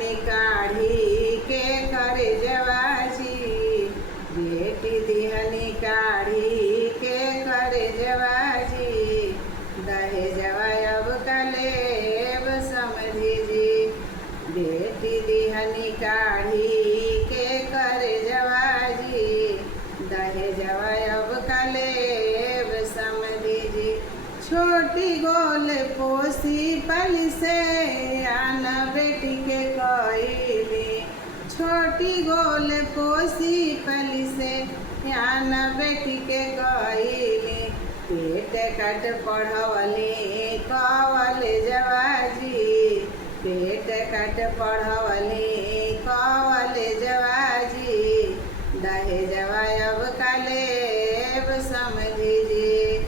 काढ़ी के करे जवाजी, बेटी दिहनी काढ़ी के करे जवाजी, दहेजवा अब कलेब समझी जी। बेटी दिहनी काढ़ी के करे जवाजी, दहेजवा अब कलेब समझी जी। छोटी गोल पोसी पली से आना बेटी के कोयली, छोटी गोल पोसी पली से आना बेटी के कोयली। पेट कट पढ़वली कवले जवाजी, पेट कट पढ़वली कवले जवाजी, दहेजवा अब कलेब समझी जी।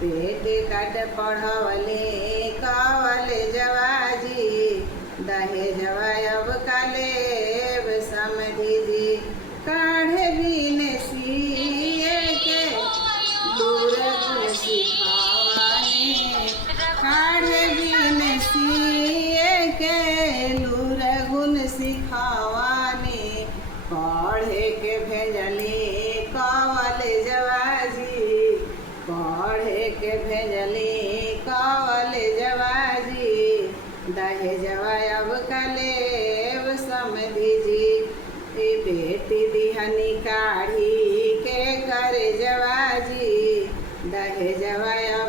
पेट कट पढ़वली कवले जवाजी, दहेजवा अब कलेब समझी जी। काढ़े बिन सिए के लूर गुण सिखावानी, काढ़े बिन सिए के लूर गुण सिखावानी। पढ़े के भेजली कवले जवाजी, पढ़े के भेजली कवले जवाजी, दहेजवा अब कलेब समझी जी। बेटी दिहनी काढ़ी के करे जवाजी, दहेजवा अब